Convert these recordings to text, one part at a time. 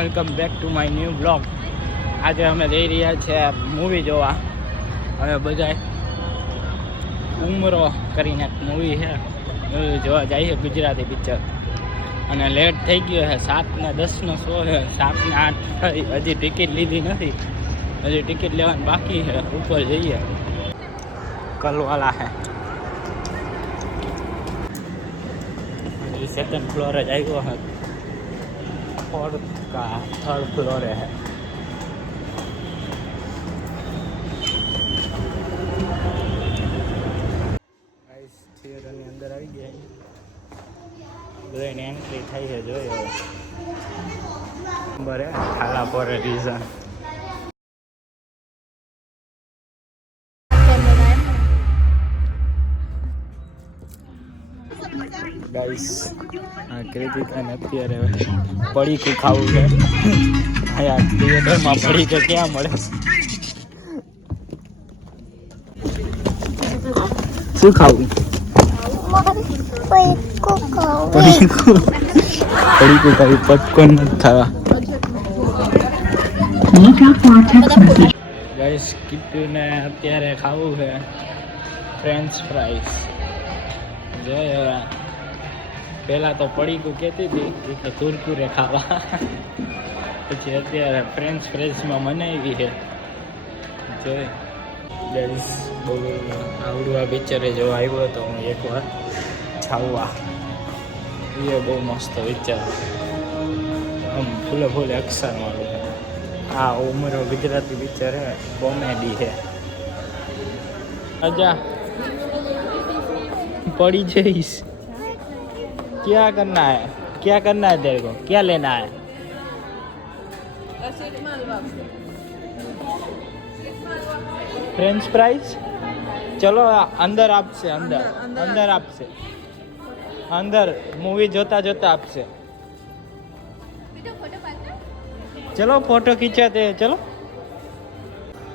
Welcome back to my new blog આજે અમે જઈ રહ્યા છીએ મૂવી જોવા. હવે બધા ઉમરો કરીને મૂવી છે. જોવા જઈએ ગુજરાતી પિક્ચર અને લેટ થઈ ગયો છે સાત ને દસનો શો છે. સાત ને આઠ હજી ટિકિટ લીધી નથી. હજી ટિકિટ લેવાની બાકી છે, ઉપર જઈએ. કલવાલા છે. સેકન્ડ ફ્લોરે જ આવ્યો છે. फोर्थ का थर्ड फ्लोर है થિયેટરની અંદર આવી ગયા બધાની એન્ટ્રી થઈ છે જોયો નંબર હે ખાલા ફોર એ રીઝન ગાઈસ આ ક્રિતિકાને અત્યારે પડીકું ખાવું છે. અહીંયા થિયેટરમાં પડીકે ક્યાં મળે? શું ખાવું? નથી ખાવા. અત્યારે ખાવું છે ફ્રેન્ચ ફ્રાઈસ હવે પહેલાં તો પડી ગયું કહેતી હતી કે કુરકુરે ખાવા. પછી અત્યારે ફ્રેન્ચ ફ્રેન્ચમાં મનાવી છે. જોઈ. ગાઈસ બોલું, આવડવા પિક્ચરે જો આવ્યો હતો હું એકવાર છાવવા એ બહુ મસ્ત પિક્ચર આમ ફૂલે ફૂલે અક્ષરવાળું આ ઉમરો ગુજરાતી પિક્ચર હે કોમેડી છે અજા પડી જઈશ. क्या करना है क्या करना है तेरे को क्या लेना है फ्रेंच फ्राइज चलो अंदर आपसे अंदर अंदर आपसे અંદર મૂવી જોતા જોતા આપશે ચલો ફોટો ખીંચાતે ચલો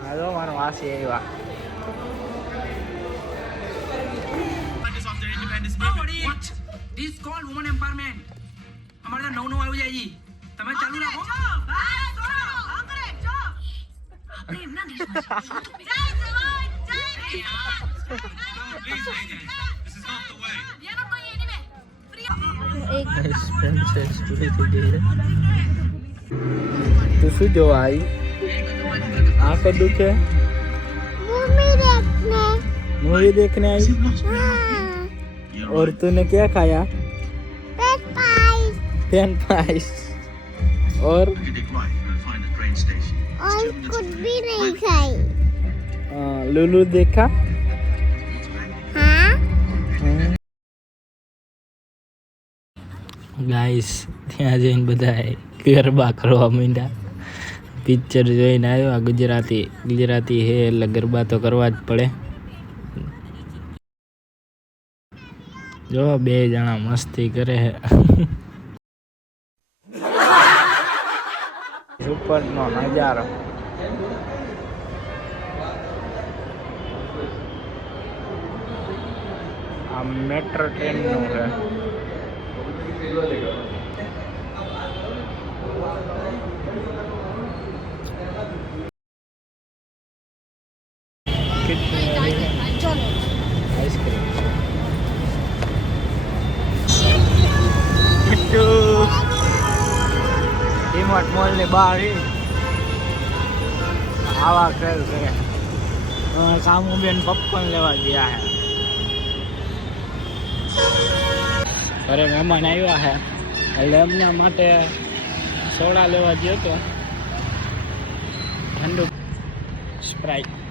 હાલો મારો વાસી આવ્યા અમારે તો નવ નવ આવી જાય જી તમે ચાલુ રાખો પ્રિન્સેસ પૂરી થઈ ગઈ છે તું શું જોવા આવી આંખો દુખે मूवी देखने आई और तूने क्या खाया and fries. Or or could be Rekhai. Uh, ah, Lulu guys hmm. ત્યાં જઈને બધાએ ગરબા કરવા માંડ્યા. પિક્ચર જોઈને આવ્યો આ ગુજરાતી. ગુજરાતી હે એટલે ગરબા તો કરવા જ પડે. જો બે જણા મસ્તી કરે. ઉપરનો નજારો આ મેટ્રો ટ્રેનનું છે આઈસ્ક્રીમ ડીમાર્ટ મોલની બહાર. આવા ખેલ કરે. કામુ બેન પપ્પન લેવા ગયા હે. ઘરે મહેમાન આવ્યા હે. એટલે એમના માટે સોડા લેવા ગયો તો ઠંડુ સ્પ્રાઇટ